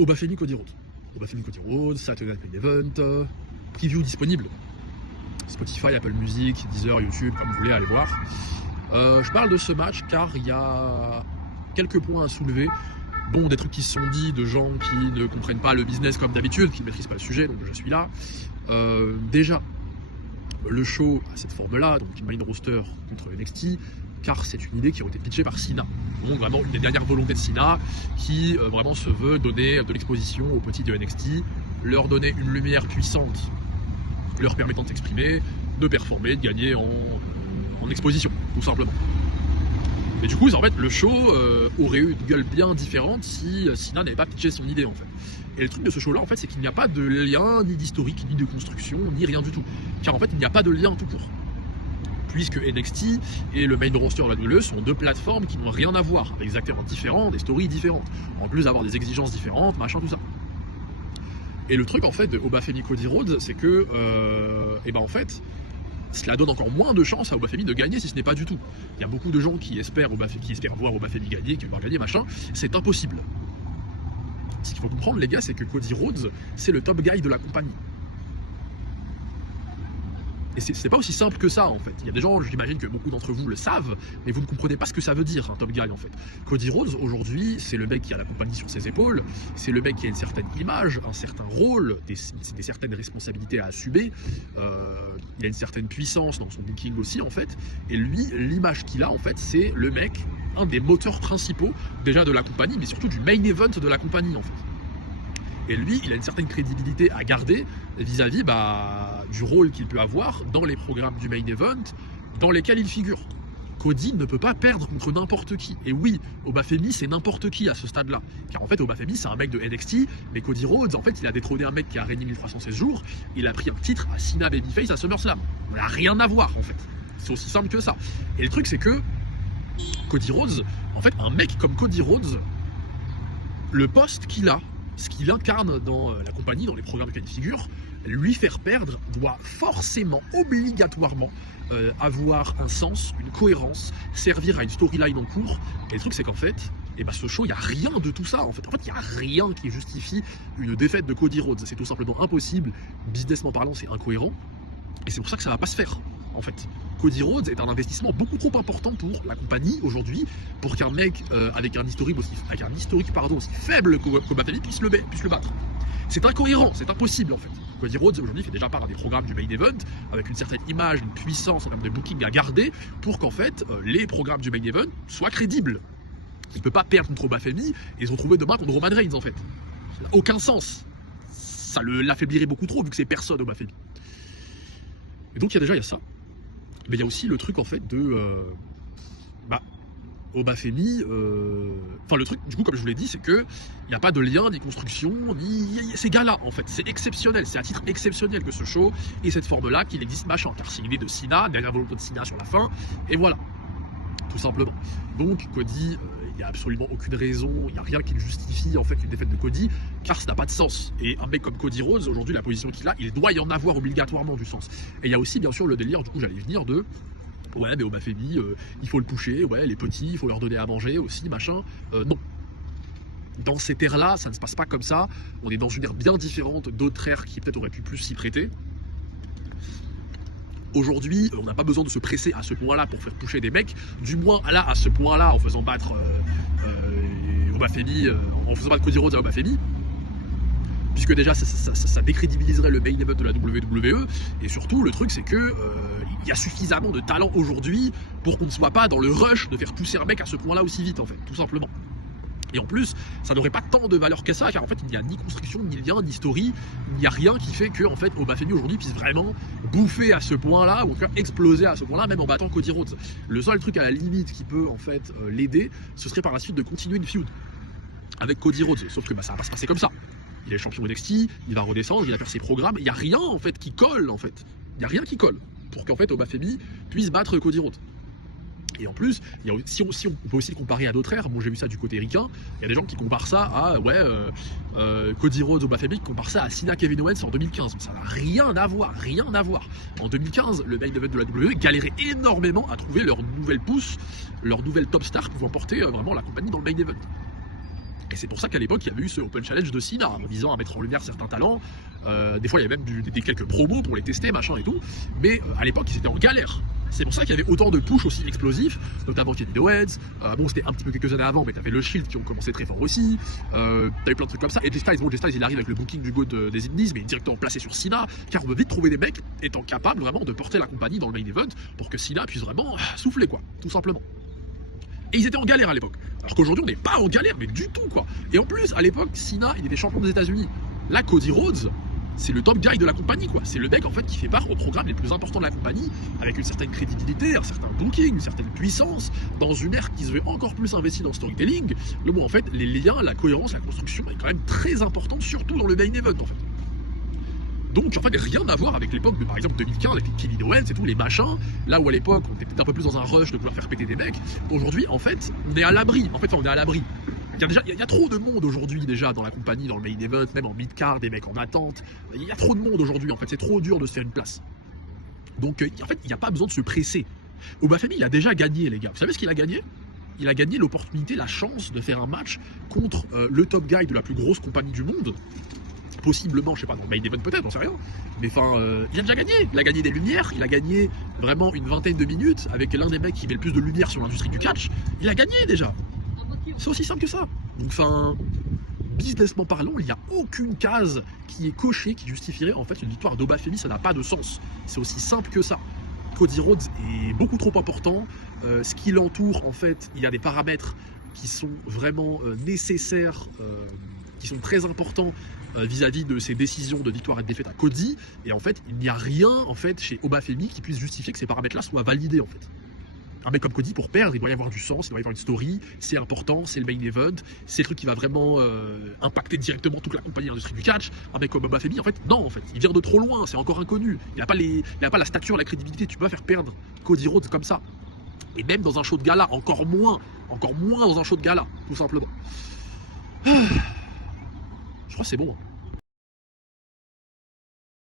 Obafemi Cody Rhodes. Obafemi Cody Rhodes, Saturday Night Main Event, preview disponible. Spotify, Apple Music, Deezer, YouTube, comme vous voulez, allez voir. Je parle de ce match car il y a quelques points à soulever. Bon, des trucs qui se sont dit de gens qui ne comprennent pas le business comme d'habitude, qui ne maîtrisent pas le sujet, donc je suis là. Déjà, le show à cette forme-là, donc une main roster contre NXT, car c'est une idée qui a été pitchée par Cena. Donc vraiment une des dernières volontés de Cena, qui vraiment se veut donner de l'exposition aux petits de NXT, leur donner une lumière puissante, leur permettant de s'exprimer, de performer, de gagner en exposition, tout simplement. Et du coup, en fait, le show aurait eu une gueule bien différente si Cena n'avait pas pitché son idée, en fait. Et le truc de ce show-là, en fait, c'est qu'il n'y a pas de lien, ni d'historique, ni de construction, ni rien du tout. Car en fait, il n'y a pas de lien tout court. Puisque NXT et le main roster de la WWE sont deux plateformes qui n'ont rien à voir, avec des acteurs différents, des stories différentes, en plus d'avoir des exigences différentes, machin, tout ça. Et le truc, en fait, de Obafemi Cody Rhodes, c'est que, en fait, cela donne encore moins de chance à Obafemi de gagner si ce n'est pas du tout. Il y a beaucoup de gens qui espèrent voir Obafemi gagner, qui veulent voir gagner, machin. C'est impossible. Ce qu'il faut comprendre, les gars, c'est que Cody Rhodes, c'est le top guy de la compagnie. Et c'est pas aussi simple que ça, en fait. Il y a des gens, j'imagine que beaucoup d'entre vous le savent, mais vous ne comprenez pas ce que ça veut dire, un top guy, en fait. Cody Rhodes, aujourd'hui, c'est le mec qui a la compagnie sur ses épaules, c'est le mec qui a une certaine image, un certain rôle, des certaines responsabilités à assumer, il a une certaine puissance dans son booking aussi, en fait, et lui, l'image qu'il a, en fait, c'est le mec, un des moteurs principaux, déjà de la compagnie, mais surtout du main event de la compagnie, en fait. Et lui, il a une certaine crédibilité à garder vis-à-vis, du rôle qu'il peut avoir dans les programmes du main event dans lesquels il figure. Cody ne peut pas perdre contre n'importe qui. Et oui, Obafemi, c'est n'importe qui à ce stade-là. Car en fait, Obafemi, c'est un mec de NXT, mais Cody Rhodes, en fait, il a détrôné un mec qui a régné 1316 jours, il a pris un titre à Cena Babyface à SummerSlam. Ça n'a rien à voir, en fait. C'est aussi simple que ça. Et le truc, c'est que Cody Rhodes, en fait, un mec comme Cody Rhodes, le poste qu'il a, ce qu'il incarne dans la compagnie, dans les programmes auxquels il figure, lui faire perdre doit forcément, obligatoirement avoir un sens, une cohérence, servir à une storyline en cours. Et le truc, c'est qu'en fait, ce show, il n'y a rien de tout ça. En fait, il n'y a rien qui justifie une défaite de Cody Rhodes. C'est tout simplement impossible. Businessment parlant, c'est incohérent. Et c'est pour ça que ça ne va pas se faire, en fait. Cody Rhodes est un investissement beaucoup trop important pour la compagnie aujourd'hui, pour qu'un mec avec un historique aussi faible qu'Obafemi puisse le battre. C'est incohérent, c'est impossible en fait. Cody Rhodes aujourd'hui fait déjà part des programmes du main event avec une certaine image, une puissance en termes de booking à garder pour qu'en fait les programmes du main event soient crédibles. Il ne peut pas perdre contre Obafemi et se retrouver demain contre Roman Reigns en fait. Ça n'a aucun sens. Ça l'affaiblirait beaucoup trop vu que c'est personne Obafemi. Et donc il y a ça. Mais il y a aussi le truc en fait de Obafemi, le truc du coup comme je vous l'ai dit c'est que il n'y a pas de lien ni construction ni ces gars-là en fait, c'est exceptionnel, c'est à titre exceptionnel que ce show et cette forme-là qu'il existe machin, car c'est une idée de Cena, derrière volonté de Cena sur la fin, et voilà, tout simplement. Donc Cody, il n'y a absolument aucune raison, il n'y a rien qui justifie en fait une défaite de Cody, car ça n'a pas de sens. Et un mec comme Cody Rhodes, aujourd'hui la position qu'il a, il doit y en avoir obligatoirement du sens. Et il y a aussi bien sûr le délire, du coup j'allais venir de ouais mais Obafemi, il faut le pusher, ouais les petits, il faut leur donner à manger aussi, machin. Non. Dans cette ère-là, ça ne se passe pas comme ça. On est dans une ère bien différente d'autres ères qui peut-être auraient pu plus s'y prêter. Aujourd'hui, on n'a pas besoin de se presser à ce point-là pour faire pusher des mecs, du moins là, à ce point-là, en faisant battre Obafemi, en faisant battre Cody Rhodes à Obafemi, puisque déjà ça décrédibiliserait le main event de la WWE, et surtout le truc c'est que il y a suffisamment de talent aujourd'hui pour qu'on ne soit pas dans le rush de faire pousser un mec à ce point-là aussi vite en fait, tout simplement. Et en plus, ça n'aurait pas tant de valeur que ça, car en fait, il n'y a ni construction, ni lien, ni story, il n'y a rien qui fait que, en fait, Obafemi aujourd'hui puisse vraiment bouffer à ce point-là, ou en tout cas exploser à ce point-là, même en battant Cody Rhodes. Le seul truc à la limite qui peut, en fait, l'aider, ce serait par la suite de continuer une feud avec Cody Rhodes, sauf que ça va pas se passer comme ça. Il est champion NXT, il va redescendre, il va faire ses programmes, il n'y a rien, en fait, qui colle, en fait. Il n'y a rien qui colle pour qu'en fait, Obafemi puisse battre Cody Rhodes. Et en plus, si on peut aussi le comparer à d'autres ères, bon j'ai vu ça du côté ricain, il y a des gens qui comparent ça à Cody Rhodes, Obafemi, qui comparent ça à Cena Kevin Owens en 2015. Mais ça n'a rien à voir, rien à voir. En 2015, le main event de la WWE galérait énormément à trouver leur nouvelle pousse, leur nouvelle top star pouvant porter vraiment la compagnie dans le main event. Et c'est pour ça qu'à l'époque, il y avait eu ce Open Challenge de Cena, en visant à mettre en lumière certains talents. Des fois, il y avait même des quelques promos pour les tester, machin et tout. Mais à l'époque, ils étaient en galère. C'est pour ça qu'il y avait autant de push aussi explosifs, notamment Kevin Owens. Bon, c'était un petit peu quelques années avant, mais t'avais le Shield qui ont commencé très fort aussi. T'avais plein de trucs comme ça. Et AJ Styles, il arrive avec le booking du GOAT des Indies, mais directement placé sur Cena, car on veut vite trouver des mecs étant capables vraiment de porter la compagnie dans le main event pour que Cena puisse vraiment souffler, quoi, tout simplement. Et ils étaient en galère à l'époque. Alors qu'aujourd'hui, on n'est pas en galère, mais du tout, quoi. Et en plus, à l'époque, Cena, il était champion des États-Unis. Là, Cody Rhodes, c'est le top guy de la compagnie, quoi. C'est le mec, en fait, qui fait part aux programmes les plus importants de la compagnie, avec une certaine crédibilité, un certain booking, une certaine puissance, dans une ère qui se veut encore plus investie dans le storytelling. Le mot, en fait, les liens, la cohérence, la construction est quand même très importante, surtout dans le main event, en fait. Donc en fait rien à voir avec l'époque de par exemple 2015 avec Kevin Owens et tout les machins, là où à l'époque on était peut-être un peu plus dans un rush de vouloir faire péter des mecs. Aujourd'hui en fait on est à l'abri, il y a trop de monde aujourd'hui déjà dans la compagnie, dans le main event, même en mid-card, des mecs en attente, il y a trop de monde aujourd'hui en fait, c'est trop dur de se faire une place. Donc en fait il n'y a pas besoin de se presser. Obafemi il a déjà gagné les gars, vous savez ce qu'il a gagné? Il a gagné l'opportunité, la chance de faire un match contre le top guy de la plus grosse compagnie du monde. Possiblement, je sais pas, dans le main event peut-être, on sait rien. Mais enfin, il a déjà gagné. Il a gagné des lumières, il a gagné vraiment une vingtaine de minutes avec l'un des mecs qui met le plus de lumière sur l'industrie du catch. Il a gagné déjà. C'est aussi simple que ça. Donc, enfin, businessment parlant, il n'y a aucune case qui est cochée qui justifierait en fait une victoire d'Obafemi, ça n'a pas de sens. C'est aussi simple que ça. Cody Rhodes est beaucoup trop important. Ce qui l'entoure, en fait, il y a des paramètres qui sont vraiment nécessaires, qui sont très importants vis-à-vis de ses décisions de victoire et de défaite à Cody. Et en fait, il n'y a rien en fait chez Obafemi qui puisse justifier que ces paramètres-là soient validés en fait. Un mec comme Cody, pour perdre, il doit y avoir du sens, il doit y avoir une story, c'est important, c'est le main event, c'est le truc qui va vraiment impacter directement toute la compagnie de l'industrie du catch. Un mec comme Obafemi, en fait, non, en fait, il vient de trop loin, c'est encore inconnu. Il n'a pas la stature, la crédibilité, tu peux pas faire perdre Cody Rhodes comme ça. Et même dans un show de gala, encore moins dans un show de gala, tout simplement. Je crois que c'est bon. Hein.